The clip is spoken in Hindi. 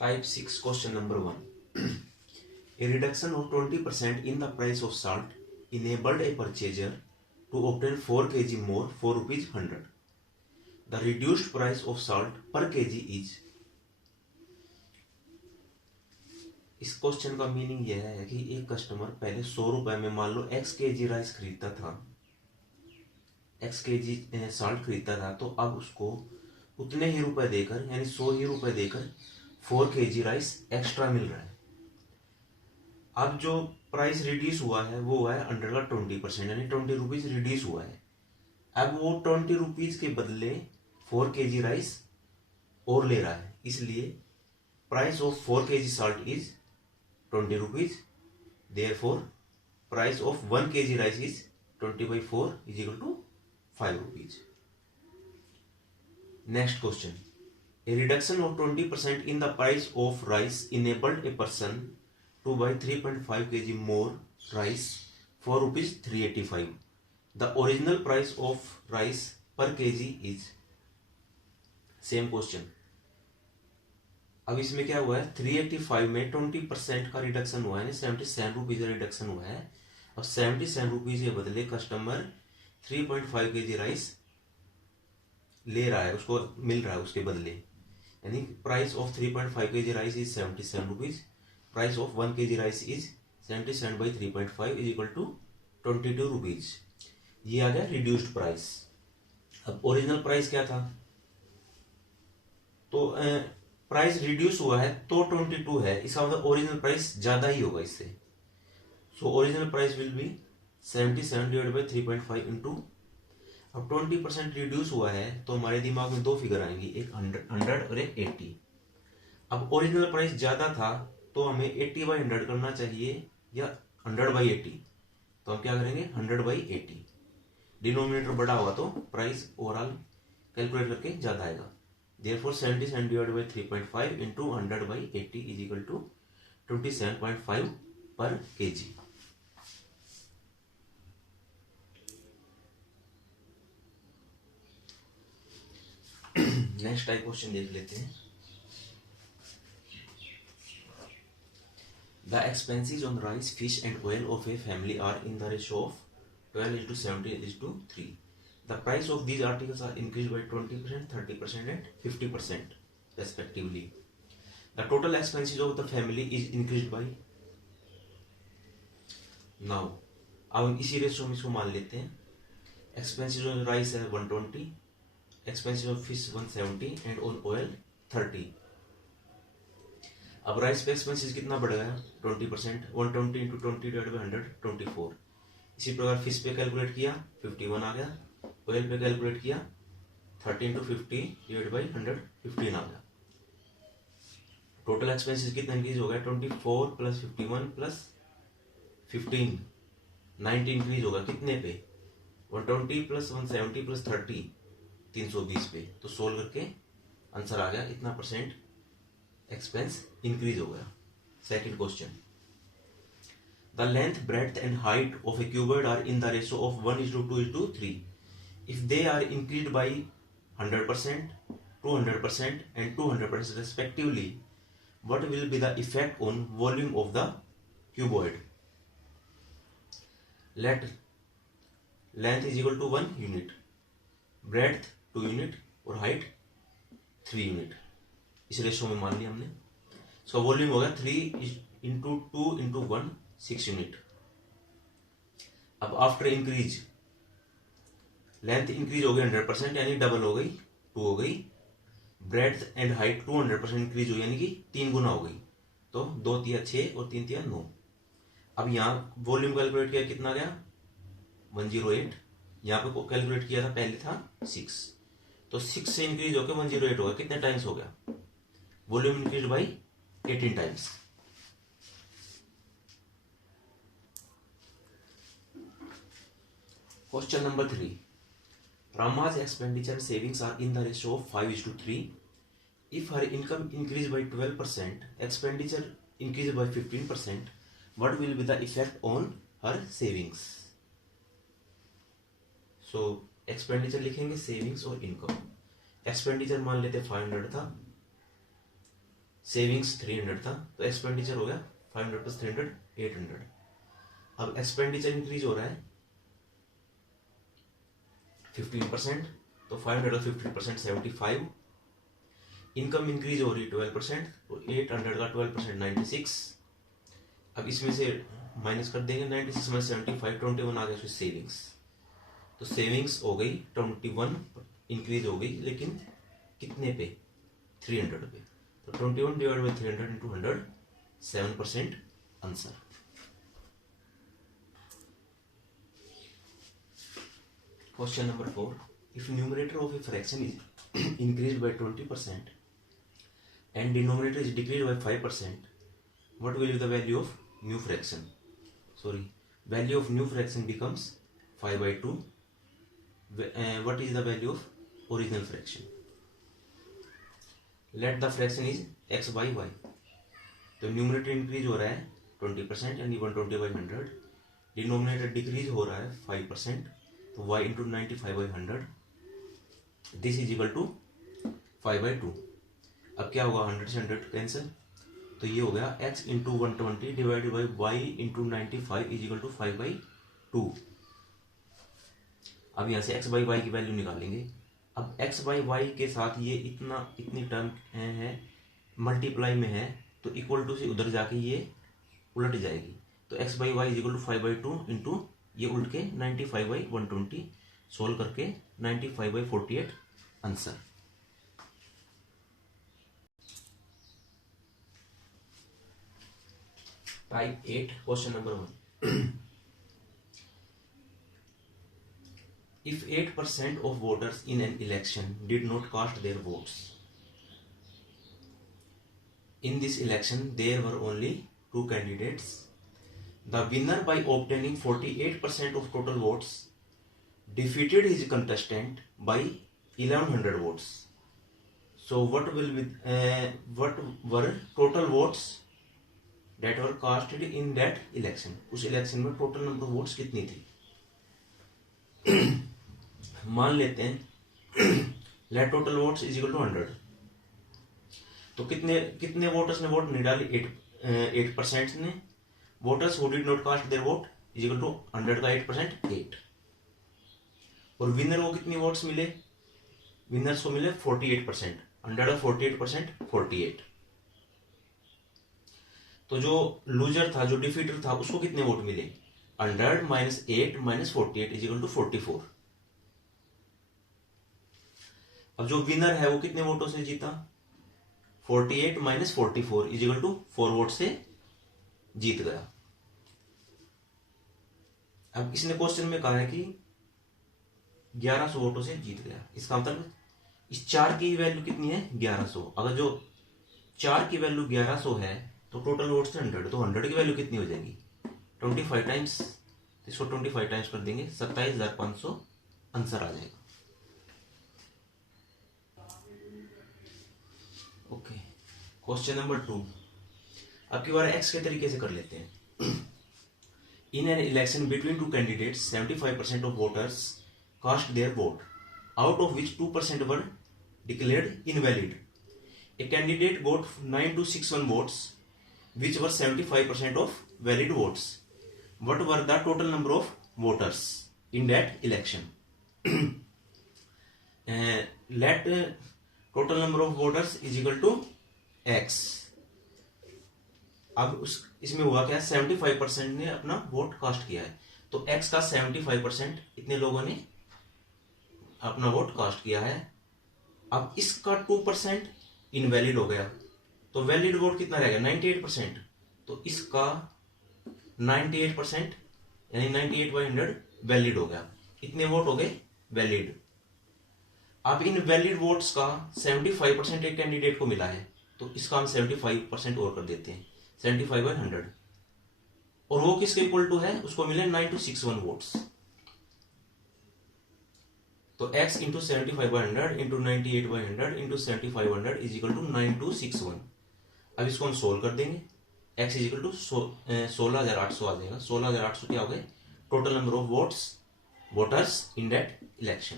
Type 6 question number 1. A reduction of 20% in the price of salt enabled a purchaser to obtain 4 kg more for rupees 100. The reduced price of salt per kg is. इस क्वेश्चन का मीनिंग यह है कि एक कस्टमर पहले 100 रुपए में मान लो x केजी राइस खरीदता था, x केजी साल्ट खरीदता था, तो अब उसको उतने ही रुपए देकर यानी 100 ही रुपए देकर 4 केजी राइस एक्स्ट्रा मिल रहा है। अब जो प्राइस रिड्यूस हुआ है वो हुआ है अंडर का 20% यानी 20 रुपीज रिड्यूस हुआ है। अब वो 20 रुपीज के बदले 4 केजी राइस और ले रहा है, इसलिए price of 4 KG salt is 20 rupees. Therefore price of 1 KG rice is 20/4 is equal to 5 rupees. Next question, a reduction of 20% in the price of rice enabled a person to buy 3.5 kg more rice for rupees 385. The original price of rice per kg is. Same question. अब इसमें क्या हुआ है, 385 में 20% का रिडक्शन हुआ है, 77 रुपीज का रिडक्शन हुआ है। अब 77 रुपीज के बदले कस्टमर 3.5 kg राइस ले रहा है, उसको मिल रहा है उसके बदले, यानी price of 3.5 kg rice is 77 rupees. Price of 1 kg rice is 77/3.5 is equal to 22 rupees. ये आ गया रिड्यूस्ड प्राइस। अब ओरिजिनल प्राइस क्या था, तो प्राइस रिड्यूस हुआ है तो 22 है, इसका मतलब ओरिजिनल प्राइस ज्यादा ही होगा इससे। So original price will be 77/3.5 into, अब 20% रिड्यूस हुआ है तो हमारे दिमाग में दो फिगर आएंगी, एक 100 और एक 80। अब ओरिजिनल प्राइस ज्यादा था तो हमें 80/100 करना चाहिए या 100/80, तो हम क्या करेंगे 100/80। डिनोमिनेटर बड़ा हुआ तो प्राइस ओवरऑल कैलकुलेट करके ज्यादा आएगा। Therefore 77/3.5 into 100/80 is equal to 27.5 per KG. Next type question देख लेते हैं। The expenses on rice, fish and oil of a family are in the ratio of 12:17:3. The price of these articles are increased by 20%, 30% and 50% respectively. The total expenses of the family is increased by. Now, अब हम इसी रेशियो में इसको मान लेते हैं। एक्सपेंसिस ऑन राइस है 120, expenses on fish 170 and on oil 30। अब राइस पे एक्सपेंसिस कितना बढ़ गया 20%, 120 इंटू 20 डिवाइड बाई 100 24। इसी प्रकार फिश पे कैलकुलेट किया 51 आ गया, ऑयल पे कैलकुलेट किया 30 इंटू 50 डिवाइड बाई 100 15 आ गया। टोटल एक्सपेंसिस कितना इंक्रीज हो गया 24 प्लस 51 प्लस 15 90 इंक्रीज होगा कितने पे 120 प्लस 170 प्लस 30 320 पे। तो सोल्व करके आंसर आ गया इतना परसेंट एक्सपेंस इंक्रीज हो गया। Second question, the length breadth and height of a cuboid are in the ratio of 1:2:3। If they are increase by 100%, 200% and 200% respectively, what will be the effect on volume of the cuboid? Let length is equal to 1 unit, breadth 2 unit और height 3 unit। इस रेशियो में मान लिया हमने। सो वॉल्यूम हो गया 3 इंटू 2 इंटू 1 6 यूनिट। अब आफ्टर इंक्रीज लेंथ इंक्रीज हो गई 100% यानी डबल हो गई 2 हो गई, ब्रेड्थ एंड हाइट 200% इंक्रीज हुई यानी कि 3 गुना हो गई, तो 2 तिया 6 और 3 तिया 9। अब यहाँ वॉल्यूम कैलकुलेट किया कितना गया 108, यहाँ पे कैलकुलेट किया था पहले था 6, तो 6 से इंक्रीज होकर 108 होगा, कितने टाइम्स हो गया volume increase by 18 times. Question number 3, Rama's expenditure and savings are in the ratio of 5:3. If her income increased by 12%, expenditure increased by 15%, what will be the effect on her savings? So expenditure लिखेंगे savings और income। expenditure मान लेते 500 था, सेविंग्स 300 था, तो एक्सपेंडिचर हो गया 500 प्लस 300 800। अब एक्सपेंडिचर इंक्रीज हो रहा है 15%, तो 500 15% 75। इनकम इंक्रीज हो रही है 12%, तो 800 का 12% 96। अब इसमें से माइनस कर देंगे 96 में 75, 21 आ गया फिर सेविंग्स। तो सेविंग्स हो गई 21 इंक्रीज हो गई, लेकिन कितने पे? 300 पे। तो 21 divide by 300 into 100 7% answer. Question number 4, if numerator of a fraction is increase by 20% and denominator is decreased by 5%, what will be the value of new fraction? Value of new fraction becomes 5 by 2. What is the value of original fraction? Let the fraction is x by y. तो न्यूमरेटर इंक्रीज हो रहा है 20% यानी 120 by 100, डिनोमिनेटर डिक्रीज हो रहा है 5%, तो y into 95 by 100, this is equal to 5 by 2। अब क्या होगा? 100 से 100 कैंसिल, तो ये हो गया x into 120 divided by Y into 95 is equal to 5 by 2। अब यहाँ से x बाई वाई की वैल्यू निकालेंगे। अब x बाई वाई के साथ ये इतनी टर्म है मल्टीप्लाई में है, तो इक्वल टू से उधर जाके ये उलट जाएगी। तो x by Y is equal to 5 by 2 into ये उलट के 95 by 120, सोल्व करके 95 by 48 answer. Type 8, question number 1. If 8% of voters in an election did not cast their votes, in this election there were only 2 candidates. The winner, by obtaining 48% of total votes, defeated his contestant by 1100 votes. So what were total votes that were casted in that election? उस इलेक्शन में टोटल नंबर ऑफ वोट्स कितनी थी? मान लेते हैं let total votes is equal to 100। तो कितने वोटर्स ने वोट नहीं डाली? 8% ने। Voters who did not cast their vote is equal to 100 का 8% 8। और विनर को कितनी वोट्स मिले? विनर्स को मिले 48%। 100 का 48% 48। तो जो लूजर था, जो डिफीटर था, उसको कितने वोट मिले? 100 minus 8 minus 48 is equal to 44। अब जो विनर है वो कितने वोटों से जीता? 48 minus 44 is equal to 4 vote से जीत गया। अब इसने क्वेश्चन में कहा है कि 1100 वोटों से जीत गया। इसका मतलब इस 4 की वैल्यू कितनी है? 1100। अगर जो 4 की वैल्यू 1100 है तो टोटल वोट्स 100, तो 100 की वैल्यू कितनी हो जाएगी? 25 टाइम्स। इसको 25 टाइम्स कर देंगे, 27,500 आंसर आ जाएगा। Okay, question number 2। अब की बार एक्स के तरीके से कर लेते हैं। In an election between 2 candidates 75% of voters cast their vote, out of which 2% were declared invalid. A candidate got 9261 votes which were 75% of valid votes. What were the total number of voters in that election? Let total number of voters is equal to x. अब इसमें हुआ क्या? 75% ने अपना वोट कास्ट किया है, तो x का 75% इतने लोगों ने अपना वोट कास्ट किया है। अब इसका 2% इनवैलिड हो गया, तो वैलिड वोट कितना रहेगा? 98%। तो इसका 98% यानी 98 by 100 वैलिड हो गया। इतने वोट हो गए वैलिड। अब इन वैलिड वोट्स का 75% एक कैंडिडेट को मिला है, तो इसका हम 75% और कर देते हैं, 75 by 100। और वो किसके इक्वल टू है? उसको मिले 9261 वोट्स। तो x into 75 by 100 into 98 by 100 into 75 100 is equal to 9261। अब इसको हम सोल्व कर देंगे। x इज इक्वल टू 16,800 आ जाएगा। 16,800 क्या हो गए? Total number of voters in that election.